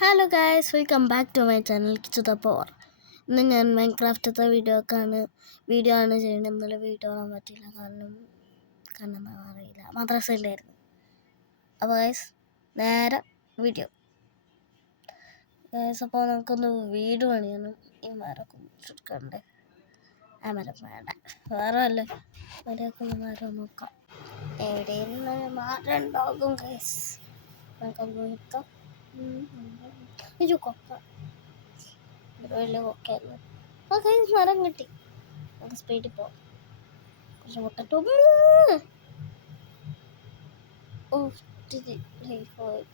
Hello guys, welcome back to my channel Kichu the power. ഇന്ന് ഞാൻ മൈൻക്രാഫ്റ്റത്തെ video ആണ് ചെയ്യുന്നത്. ഇന്നലെ വീഡിയോ കാണാൻ പറ്റില്ല, കാരണം എന്താ അറിയില്ല, മദ്രസയിലായിരുന്നു. അപ്പോൾ ഗായ്സ് നേരെ വീഡിയോ. ഗായ്സ്, അപ്പോൾ നമുക്കൊന്ന് വീട് പണിയണം. ഈ മരമൊക്കെ മുറിച്ചെടുക്കണ്ടേ? ആ മരം വേണ്ട, വേറെ അല്ലേ മരമൊക്കെ മരം നോക്കാം. എവിടെയെങ്കിലും മരം ഉണ്ടാകും ഗായ്സ്, നമുക്കൊന്ന് നോക്കാം. അയ്യോ, കൊക്ക വലിയ കൊക്കയായിരുന്നു. ഓക്കെ, മരം കിട്ടി. നമുക്ക് സ്പീഡിൽ പോവാം. കുറച്ച് പൊട്ടറ്റോ. ഓ, പോയി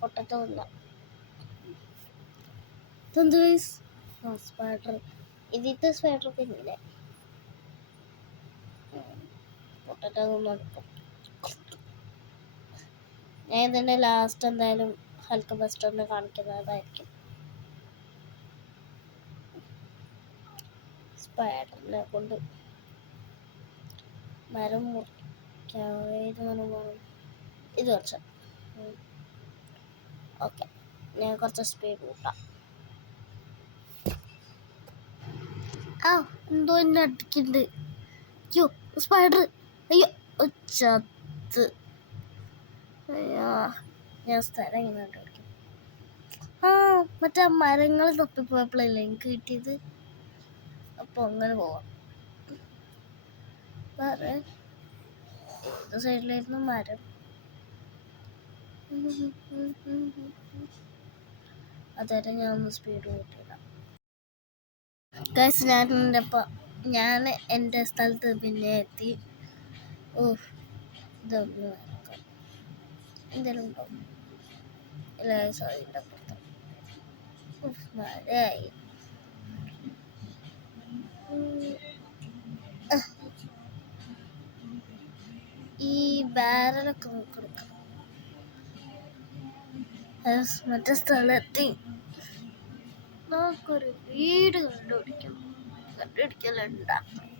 പൊട്ടറ്റോ ഇല്ല. സ്പൈഡർ, ഇതിത്തെ സ്പൈഡർ പിന്നില്ലേ? പൊട്ടറ്റോ എടുക്കും. ഞാൻ ഇതിൻ്റെ ലാസ്റ്റ് എന്തായാലും ഹൽക്ക് ബസ്റ്ററിനെ കാണിക്കുന്നതായിരിക്കും. സ്പൈഡറിനെ കൊണ്ട് മരം മുറിക്കാം. ഏത് മരം വേണം? ഇത് കുറച്ച്. ഓക്കെ, ഞാൻ കുറച്ച് സ്പീഡ് കൂട്ടാം. ആ, എന്തോ എന്നെ അടിക്കുന്നുണ്ട്. അയ്യോ, സ്പൈഡർ. അയ്യോ, ചത്ത്. അയ്യോ, ഞാൻ സ്ഥലം ഇങ്ങനെ കണ്ടുപിടിക്കും. ആ, മറ്റേ മരങ്ങൾ തപ്പിപ്പോയപ്പോഴല്ലേ എനിക്ക് കിട്ടിയത്. അപ്പോൾ അങ്ങനെ പോവാം. വേറെ ഏത് സൈഡിലായിരുന്നു മരം? അതുവരെ ഞാൻ ഒന്ന് സ്പീഡ് കൂട്ടിയിടാം. ഗൈസ്, ഞാൻ എൻ്റെ സ്ഥലത്ത് പിന്നെ എത്തി. ഓ, ഇതൊന്ന് നടക്കാം. എന്തെങ്കിലും ഉണ്ടോ? ഇല്ല ഗൈസ്, അതിൻ്റെ അപ്പുറത്ത് മഴയായി. ഈ ബാരലൊക്കെ കൊടുക്കണം. മറ്റേ സ്ഥലത്തി നമുക്കൊരു വീട് കണ്ടുപിടിക്കലുണ്ടാക്കണം.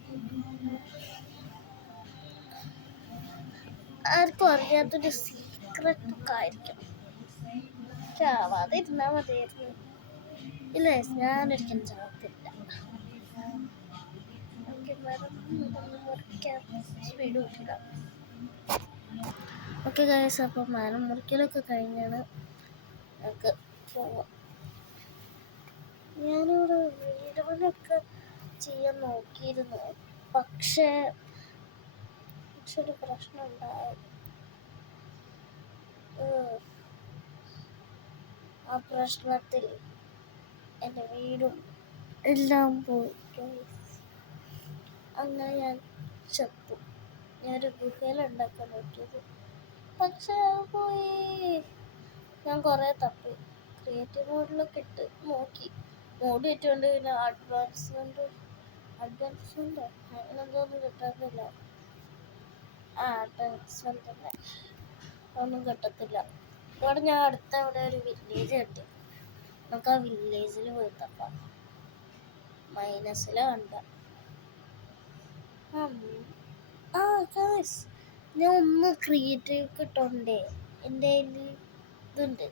ആർക്കും അറിയാത്തൊരു സീക്രട്ട് ഒക്കെ ആയിരിക്കും. ചാവാതെ ഇരുന്നാൽ മതിയായിരുന്നു. ഇല്ല, ഞാനൊരിക്കലും ചാവത്തില്ല. സ്പീഡ് കൂട്ടില്ല. ഓക്കെ ഗൈസ്, അപ്പോൾ മരം മുറിക്കലൊക്കെ കഴിഞ്ഞാണ് നമുക്ക് പോവാം. ഞാനിവിടെ വീട് പണിയൊക്കെ ചെയ്യാൻ നോക്കിയിരുന്നു, പക്ഷേ ഒരു പ്രശ്നം ഉണ്ടായി. ആ പ്രശ്നത്തിൽ എൻ്റെ വീടും എല്ലാം പോയി. അങ്ങനെ ഞാൻ ചത്തു. ഞാനൊരു ഗുഹയിലുണ്ടാക്കാൻ നോക്കിയത്, പക്ഷെ അത് പോയി. ഞാൻ കുറേ തപ്പി, ക്രിയേറ്റീവ് മോഡിലൊക്കെ ഇട്ട് നോക്കി. മോഡ് ഇട്ടുകൊണ്ട് പിന്നെ അഡ്വാൻസ്മെൻറ്റ് അങ്ങനെ എന്തോന്നും കിട്ടാറില്ല. അഡ്വാൻസ്മെൻറ്റ് ഒന്നും കിട്ടത്തില്ല. ഇവിടെ ഞാൻ അടുത്ത അവിടെ ഒരു വില്ലേജ് കിട്ടി. നമുക്ക് ആ വില്ലേജിൽ പോയി തപ്പാം. മൈനസിൽ കണ്ട ഞാൻ ഒന്ന് ക്രിയേറ്റീവ് കിട്ടണ്ടേ? എൻ്റെ കയ്യിൽ ഇതുണ്ട്.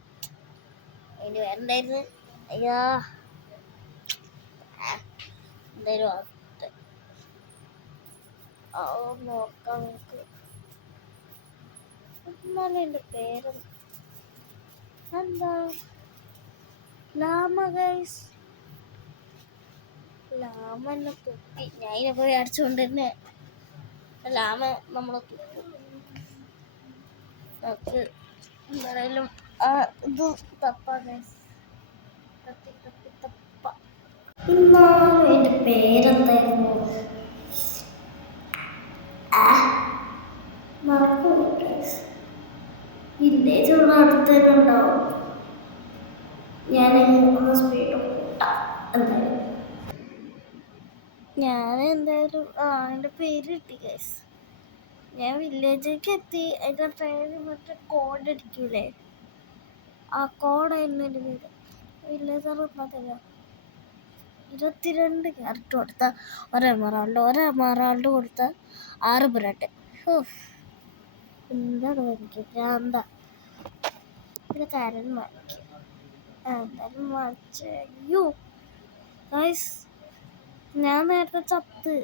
അതിന് വേണ്ടായിരുന്നു. അയ്യാ, എന്തായാലും നോക്കാം നമുക്ക്. എന്നാലും എൻ്റെ പേരെന്താ? ലാമ ഗൈസ്. ലാമ എന്നെ തുപ്പി. ഞാൻ ഇതിനെ പോയി അടിച്ചുകൊണ്ട് തന്നെ ലാമ നമ്മളെ തുപ്പി. നമുക്ക് എന്തായാലും ഇത് തപ്പാ ഗൈസ്. തപ്പ. എന്നാലും എൻ്റെ പേരെന്തായിരുന്നു? മറന്നുപോയി ഗൈസ്. വില്ലേജ് ഇവിടെ അടുത്ത് തന്നെ ഉണ്ടാവും. ഞാൻ ഒന്ന് സ്പീഡ് കൂട്ടാം. എന്തായാലും എൻ്റെ പേര് കിട്ടി ഗൈസ്. ഞാൻ വില്ലേജിലേക്ക് എത്തി. അതിൻ്റെ ട്രെയിനിൽ മറ്റേ കോഡ് അടിക്കൂലേ, ആ കോഡായിരുന്നു എൻ്റെ പേര്. വില്ലേജർ ഇപ്പത്തില്ല 22 ക്യാരറ്റ് കൊടുത്ത ഒരെമറാൾഡ് കൊടുത്ത 6 ബ്രെഡ്. എന്താണ് എനിക്ക് ഭ്രാന്ത. പിന്നെ കരൺ വാങ്ങിക്കും. എന്തായാലും അയ്യോ ഗൈസ്, ഞാൻ നേരത്തെ ചത്ത്.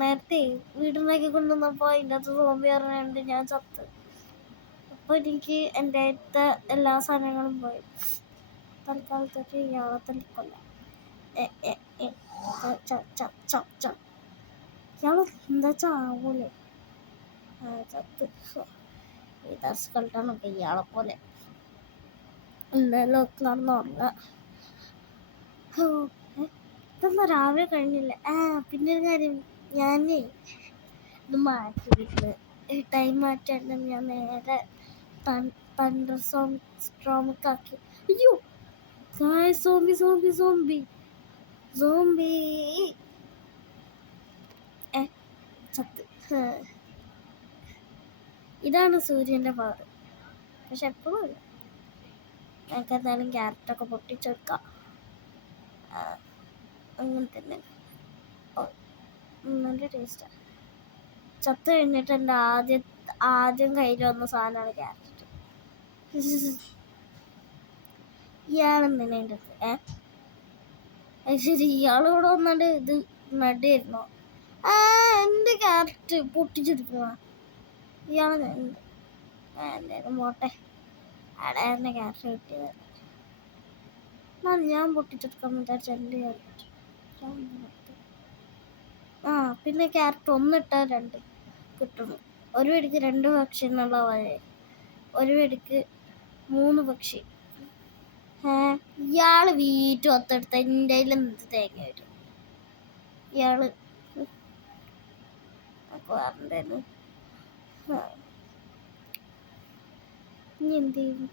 നേരത്തെ വീടുണ്ടാക്കി കൊണ്ടുവന്നപ്പോൾ അതിൻ്റെ അകത്ത് സോംബി പറഞ്ഞുകൊണ്ട് ഞാൻ ചത്ത്. അപ്പോൾ എനിക്ക് എൻ്റെ അടുത്ത എല്ലാ സാധനങ്ങളും പോയി. തൽക്കാലത്തേക്ക് ഇയാളെ തല്ലിക്കൊല്ല. ഇയാൾ എന്താ ചാവൂലേ? ചത്ത് ഇതാസ് കളിട്ടാണൊക്കെ ഇയാളെ പോലെ. എന്തായാലും ഒക്കെ നടന്നുറങ്ങുക. ഇതൊന്നും രാവിലെ കഴിഞ്ഞില്ല. പിന്നെ ഒരു കാര്യം, ഞാൻ ഇത് മാറ്റിയിട്ട് ടൈം മാറ്റാണ്ട് ഞാൻ നേരെ തണ്ടർ സ്ട്രോമിക്കാക്കി. അയ്യോ സോംബി സോംബി സോംബി സോംബി ചത്ത്. ഇതാണ് സൂര്യൻ്റെ പവർ. പക്ഷെ എപ്പോഴും ഇല്ല. ഞങ്ങൾക്ക് എന്തായാലും ക്യാരറ്റൊക്കെ പൊട്ടിച്ചെടുക്കാം. അങ്ങനെ തന്നെ നല്ല ടേസ്റ്റാണ്. ചത്ത് കഴിഞ്ഞിട്ട് എൻ്റെ ആദ്യം കയ്യിൽ വന്ന സാധനമാണ് ക്യാരറ്റ്. ഇയാളെന്തിനാ എൻ്റെ അടുത്ത് ശരി, ഇയാളിവിടെ വന്നിട്ട് ഇത് നടിയായിരുന്നോ? എൻ്റെ ക്യാരറ്റ് പൊട്ടിച്ചെടുക്കുക ഇയാളെ. എന്തായാലും പോട്ടെ, അവിടെ എൻ്റെ ക്യാരറ്റ് കിട്ടിയത്. ഞാൻ പൊട്ടിച്ചെടുക്കാൻ വിചാരിച്ച എൻ്റെ ക്യാരറ്റ്. പിന്നെ ക്യാരറ്റ് ഒന്നിട്ടാൽ 2 കിട്ടുന്നു. ഒരു വെടിക്ക് 2 പക്ഷി എന്നുള്ള പോലെ ഒരു വെടിക്ക് 3 പക്ഷി. ഇയാള് വീറ്റ് ഒത്തെടുത്ത എൻ്റെ കയ്യിൽ എന്ത് തേങ്ങ വരും? ഇയാള് പറഞ്ഞായിരുന്നു. ഇനി എന്ത് ചെയ്യും?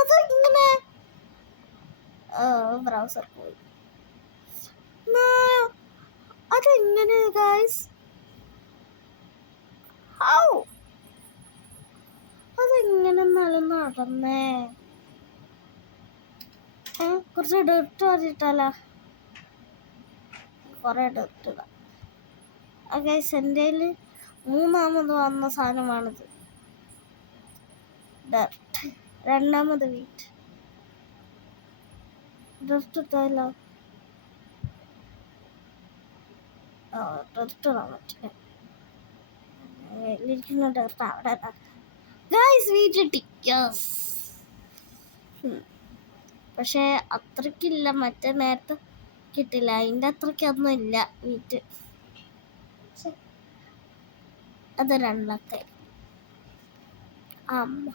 അതെങ്ങനെ ബ്രൗസർ പോയി? അതെങ്ങനെ ഗൈസ്? അതെങ്ങനെ നടന്നേ? കുറച്ച് ഡെർട്ട് പറഞ്ഞിട്ടല്ല, കുറെ ഡെർട്ട്. ഗൈസ്, എൻ്റെ കയ്യിൽ 3ാമത് വന്ന സാധനമാണിത്. ഡെർട്ട്. 2ാമത് വീറ്റ്. ഡെർട്ട് ഇട്ടല്ലോ. ഡെർട്ട് ഇടാൻ പറ്റില്ല. ഇരിക്കുന്ന ഡെർട്ട് അവിടെ. ഗൈസ്, വീറ്റ് കിട്ടി. പക്ഷെ അത്രക്കില്ല, മറ്റേ നേരത്തെ കിട്ടില്ല. അതിൻ്റെ അത്രയ്ക്കൊന്നും ഇല്ല വീറ്റ്. അത് 2 അമ്മ.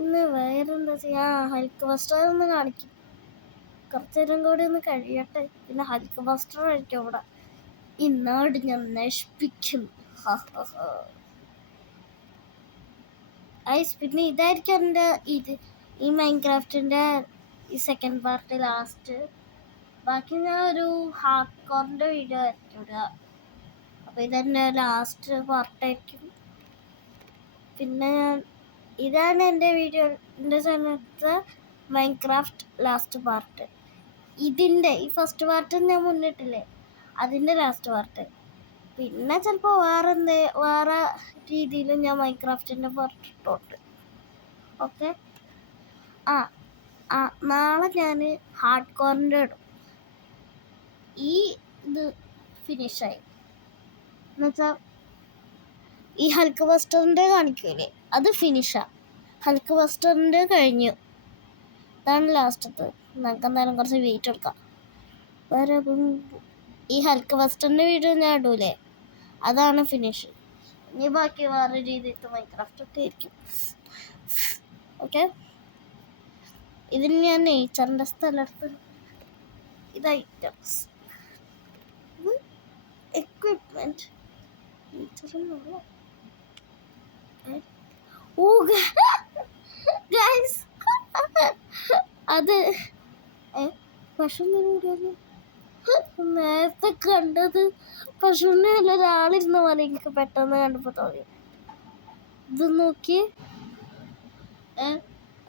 ഇന്ന് വേറെന്താ ചെയ്യാ? ഹൽക്ക് ബസ്റ്റർ ഒന്ന് കാണിക്കും. കുറച്ചു നേരം കൂടി ഒന്ന് കഴിയട്ടെ, പിന്നെ ഹൽക്ക് ബസ്റ്റർ കഴിക്കും. ഇവിടെ ഈ നാട് ഞാൻ നശിപ്പിക്കും. പിന്നെ ഇതായിരിക്കും എൻ്റെ ഈ മൈൻക്രാഫ്റ്റിൻ്റെ ഈ സെക്കൻഡ് പാർട്ട് ലാസ്റ്റ്. ബാക്കി ഞാൻ ഒരു ഹാർഡ് കോറിൻ്റെ വീഡിയോ ആയിരിക്കും ഇടുക. അപ്പോൾ ഇതെൻ്റെ ലാസ്റ്റ് പാർട്ടായിരിക്കും. പിന്നെ ഇതാണ് എൻ്റെ വീഡിയോൻ്റെ സമയത്ത് മൈൻക്രാഫ്റ്റ് ലാസ്റ്റ് പാർട്ട്. ഇതിൻ്റെ ഈ ഫസ്റ്റ് പാർട്ട് ഞാൻ മുന്നിട്ടില്ലേ, അതിൻ്റെ ലാസ്റ്റ് പാർട്ട്. പിന്നെ ചിലപ്പോൾ വേറെ രീതിയിലും ഞാൻ മൈൻക്രാഫ്റ്റിൻ്റെ പാർട്ട് ഇട്ടോട്ട്. ഓക്കെ. നാളെ ഞാൻ ഹാർഡ് കോറിൻ്റെ ഇടും. ഈ ഇത് ഫിനിഷായി എന്നുവെച്ചാൽ ഈ ഹൽക്ക് ബസ്റ്ററിൻ്റെ കാണിക്കൂലേ, അത് ഫിനിഷാണ്. ഹൽക്ക് ബസ്റ്ററിൻ്റെ കഴിഞ്ഞു. ഇതാണ് ലാസ്റ്റത്തെ. നമുക്ക് എന്തായാലും കുറച്ച് വെയിറ്റ് എടുക്കാം. വേറെ ഈ ഹൽക്ക് ബസ്റ്ററിൻ്റെ വീഡിയോ ഞാൻ ഇടൂലേ, അതാണ് ഫിനിഷ്. ഇനി ബാക്കി വേറെ രീതിയിലത്തെ മൈൻക്രാഫ്റ്റ് ഒക്കെ ആയിരിക്കും. ഓക്കെ. ഇതിന് ഞാൻ നേച്ചറിൻ്റെ സ്ഥലത്ത് ഇത് ഐറ്റംസ്, എക്വിപ്മെൻറ്റ്. നേച്ചറൊന്നുമല്ല. ഗൈസ്, അത് പശുവിനെ നേരത്തെ കണ്ടത് പശുവിനെ ഒരാളിരുന്ന പോലെ എനിക്ക് പെട്ടെന്ന് കണ്ടപ്പോൾ തോന്നി. ഇത് നോക്കി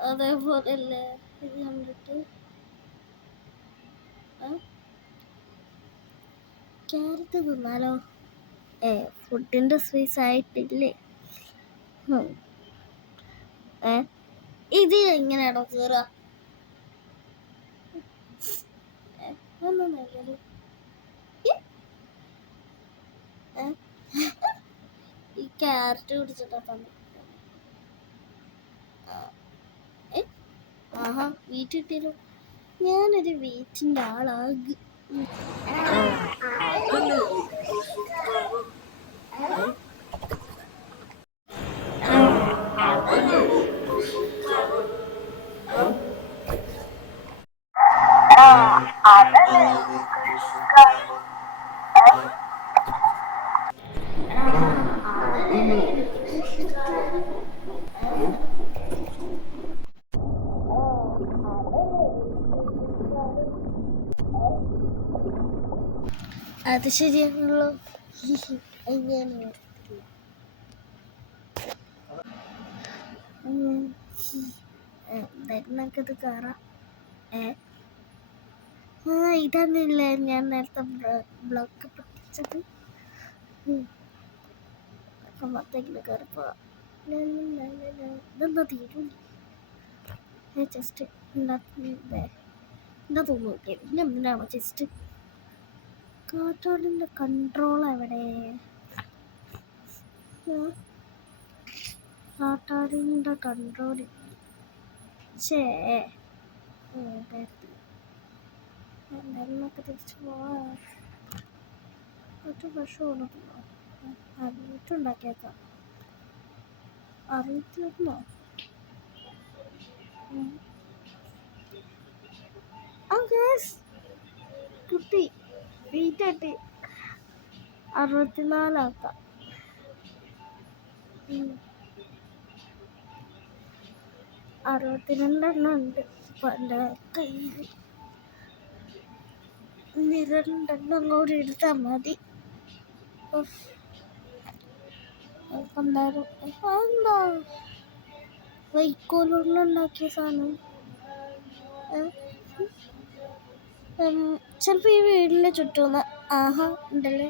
അതേപോലെ അല്ലേ ഇത് കണ്ടിട്ട്. ക്യാരറ്റ് തിന്നാലോ? ഫുഡിൻ്റെ സ്വീസ് ആയിട്ടില്ലേ? ഇത് എങ്ങനെയാണോ കയറുക? ഒന്നും നല്ലത് ഈ ക്യാരറ്റ് പിടിച്ചിട്ടാ തന്നെ. ആഹാ വീട്ടിട്ടില്ലോ. ഞാനൊരു വീട്ടിൻ്റെ ആളാകി. അത് ശരിയാണല്ലോ. നമുക്കത് കയറാം. ഇതന്നില്ലേ ഞാൻ നേരത്തെ ബ്ലോക്ക് പൊട്ടിച്ചത്. മൊത്തം കയറിപ്പോ ഇതെന്താ തീരുന്നില്ല. ജസ്റ്റ് എന്താ തോന്നുന്നു പിന്നെ എന്തിനാണോ ജസ്റ്റ് കാറ്റാടിൻ്റെ കൺട്രോൾ എവിടെ? കാറ്റാടിൻ്റെ കൺട്രോൾ എന്നൊക്കെ തിരിച്ചു പോവാ. ഒറ്റ വർഷം അറിയിട്ടുണ്ടാക്കിയേക്കാം. അറിയിച്ചിരുന്നോ? കുട്ടി വീട്ടിട്ട് 64 ആക്കാം. 62 ഉണ്ട് ഇപ്പം എൻ്റെ കയ്യിൽ. 2 കൂടി എടുത്താൽ മതി. എന്തായാലും എന്താ വൈക്കോലുണ്ടാക്കിയ സാധനം. ചിലപ്പോൾ ഈ വീടിൻ്റെ ചുറ്റും ഉണ്ടല്ലേ.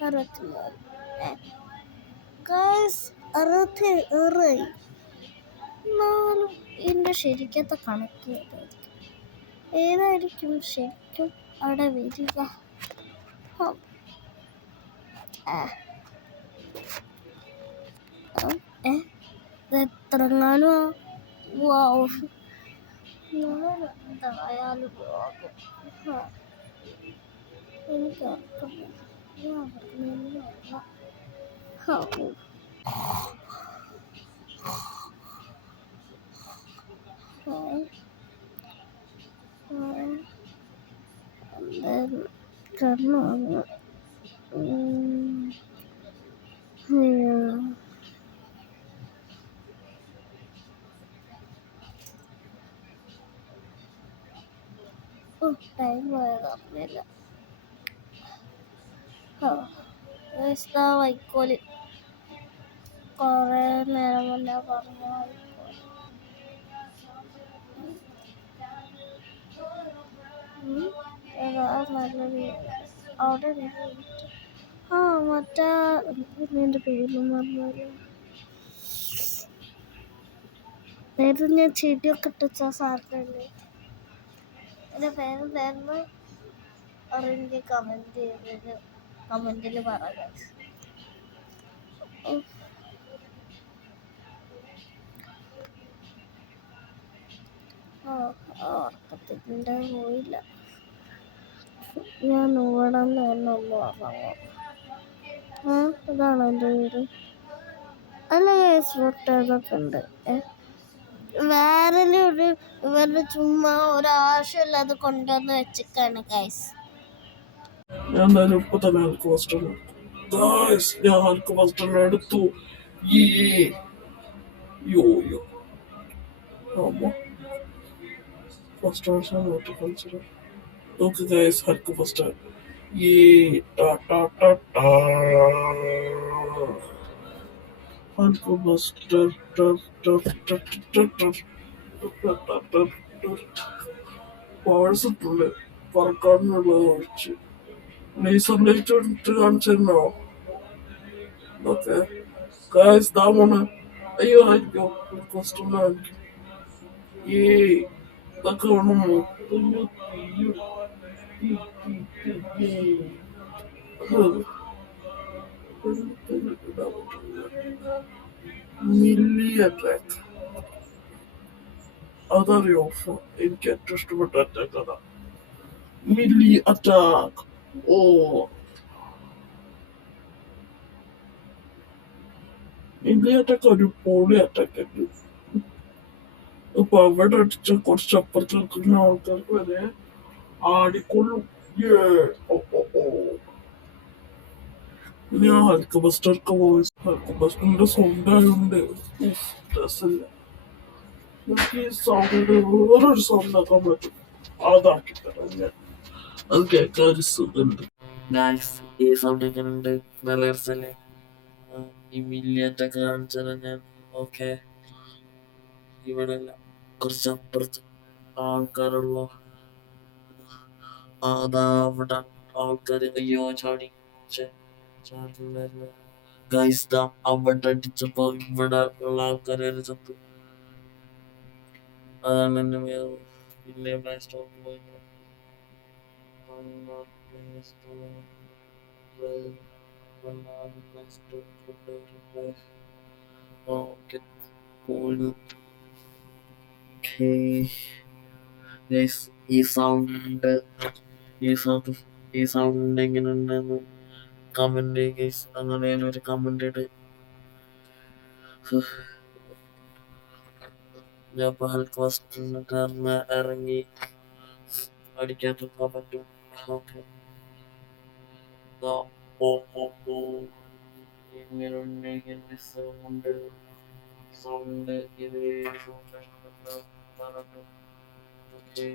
66 എന്നാലും ഇതിൻ്റെ ശരിക്കത്തെ കണക്ക് ഏതായിരിക്കും ശരിക്കും അവിടെ വരിക? ഇതെത്രങ്ങാനോ എന്തായാലും എനിക്ക് കാരണം ടൈം പോയതറിഞ്ഞില്ല. വൈക്കോല് കുറേ നേരം മുന്നേ പറഞ്ഞ നല്ല അവിടെ മറ്റേ എൻ്റെ പേരും പറഞ്ഞാല് നേരത്തെ ഞാൻ ചെടിയൊക്കെ ഇട്ട സാധനമല്ലേ. എൻ്റെ പേരെന്തായിരുന്നു? അറിഞ്ഞ് കമൻറ്റിൽ പറയാം. ഉറക്കത്തിൻ്റെ പോയില്ല. ഞാൻ ഇവിടെ നിന്ന് തന്നെ ഒന്ന് ഉറങ്ങും. ഇതാണോ എൻ്റെ വീട്? അല്ല ഇതൊക്കെ ഉണ്ട്. ഇവരുടെ ചുമ്മാ ഒരാവശ്യമില്ലാതെ കൊണ്ടുവന്ന് വെച്ചിട്ടാണ് ഗൈസ്. ഞാൻ ഇപ്പൊ തന്നെ എടുത്തു. നോക്ക് ഗൈസ്, ഹൽക്ക് ഫസ്റ്റ് ഹൽക്ക് ഫസ്റ്റ് പാഴ്സിട്ടുള്ള പറക്കാടിനുള്ളത് ഒഴിച്ച് ലേസർ ലൈറ്റ് ഇട്ട് കാണിച്ചിരുന്നോ? Okay Guys, that one. Ayo, ayo, customer. Yay. Look on them. Milli attack. Other yok. İlk just what attack ada. Milli attack. Oh. Milli attack ഒരു പൊളി അറ്റാക്ക് ആയിരുന്നു. അപ്പൊ അവിടെ അടിച്ച കുറച്ച് അപ്പുറത്ത് നിൽക്കുന്ന ആൾക്കാർക്ക് വരെ ആടിക്കൊള്ളും. ഞാൻ ഹൽക്ക് ബസ്റ്റർക്ക് വോയിസ് ഹൽക്ക് ബസ്റ്ററിന്റെ സൗണ്ട് ആയതുകൊണ്ട് രസമില്ല. എനിക്ക് ഈ സൗണ്ട് വേറൊരു സൗണ്ട് ആക്കാൻ പറ്റും. അതാക്കി തരാം ഞാൻ. അത് കേൾക്കാൻ ഒരു സുഖമുണ്ട്. ഗായ്സ് ഈ സൗണ്ട് എങ്ങനെയുണ്ട്? നല്ല രസല്ലേ? ഈ മില്ലിയറ്റൊക്കെ കാണിച്ചാൽ ഞാൻ ഓക്കെ ഇവിടെ അല്ല കുറച്ച് അപ്പുറത്ത് ആൾക്കാരുള്ളൂ. അതാ അവിടെ ആൾക്കാർ അയ്യോ ചാടി ചാടില്ലായിരുന്നു. ഗായ്സ് ദാ അവിടെ അടിച്ചപ്പോ ഇവിടെ ഉള്ള ആൾക്കാർ വരെ ചത്തു. അതാണ് എന്നെ പിന്നെ പ്ലേ സ്റ്റോറിൽ പോയി ഓക്കെ cool. Okay. Guys, ഈ സൗണ്ട് ഈ സൗണ്ട് ഈ സൗണ്ട് എങ്ങനെയുണ്ടെന്ന് കമന്റ് ഗൈസ്. അങ്ങനെ ഒരു കമന്റ് ഇട്. ഞാൻ ഹൽക്ക് വസ്തുന്ന് കാരണം ഇറങ്ങി അടിക്കാതിരിക്കാൻ പറ്റും. ഓക്കെ ഇങ്ങനെയുണ്ട് ഇങ്ങനെ സൗണ്ട് സൗണ്ട് ഇത് പറഞ്ഞു. ഓക്കെ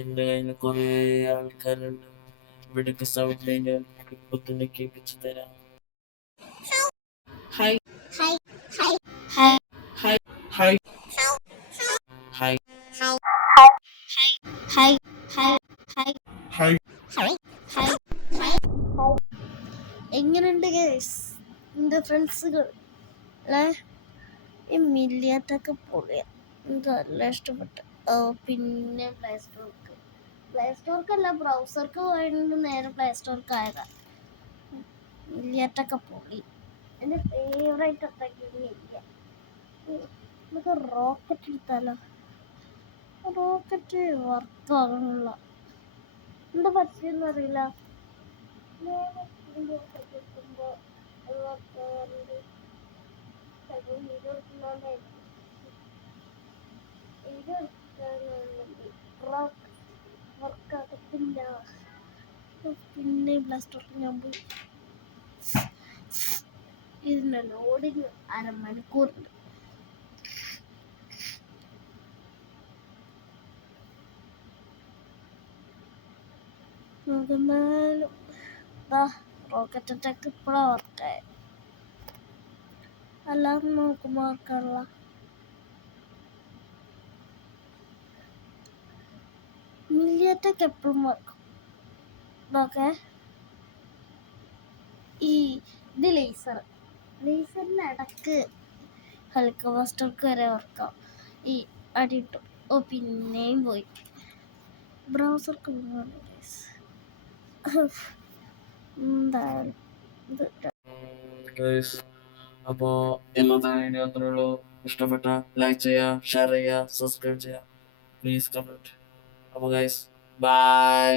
എന്റെ കയ്യിൽ കുറെ ആൾക്കാരുണ്ട്. ഇവിടേക്ക് സൗണ്ട് ഞാൻ ഇപ്പൊ തന്നെ കേൾപ്പിച്ചു തരാം. Hi hi hi hi hi hi hi hi hi hi hi hi hi hi എങ്ങനെയുണ്ട് ഗൈസ് എൻ്റെ ഫ്രണ്ട്സുകൾ? ഈ മില്ലിയത്തൊക്കെ പൊളിയാണ്. എനിക്ക് നല്ല ഇഷ്ടപ്പെട്ടു. പിന്നെ പ്ലേ സ്റ്റോർക്കല്ല ബ്രൗസർക്ക് പോയിട്ട് നേരെ പ്ലേ സ്റ്റോർക്ക് ആയതാണ്. മില്ലിയത്തൊക്കെ പൊളി. എൻ്റെ ഫേവറേറ്റ് അറ്റാക്ക് മില്ലിയ. നമുക്ക് റോക്കറ്റ് എടുത്താലോ? റോക്കറ്റ് വർക്കാകണില്ല. എന്താ പറ്റിയെന്ന് അറിയില്ല. പിന്നെ പ്ലേ സ്റ്റോറിൽ ഞാൻ പോയി. ഇതിൻ്റെ ലോഡിങ് അരമണിക്കൂറുണ്ട്. എന്നാലും റോക്കറ്റ് അറ്റാക്ക് ഇപ്പോഴാണ് വർക്കായ. അല്ലാതെ നോക്കുമ്പോൾ വർക്കാനുള്ള മില്ലി അറ്റാക്ക് എപ്പോഴും വർക്കും. ഇതൊക്കെ ഇത് ലേസറിൻ്റെ ഇടക്ക് ഹൽക്ക് ബസ്റ്റർക്ക് വരെ വർക്കാം. ഈ അടിയിട്ടു. പിന്നെയും പോയി ബ്രൗസർക്ക് എന്തായാലും അപ്പോ ഇന്നത്തെ വീഡിയോ അത്രേ ഉള്ളൂ. ഇഷ്ടപ്പെട്ട ലൈക്ക് ചെയ്യുക, ഷെയർ ചെയ്യുക, സബ്സ്ക്രൈബ് ചെയ്യുക, പ്ലീസ് കമന്റ്. അപ്പൊ ഗൈസ് ബൈ.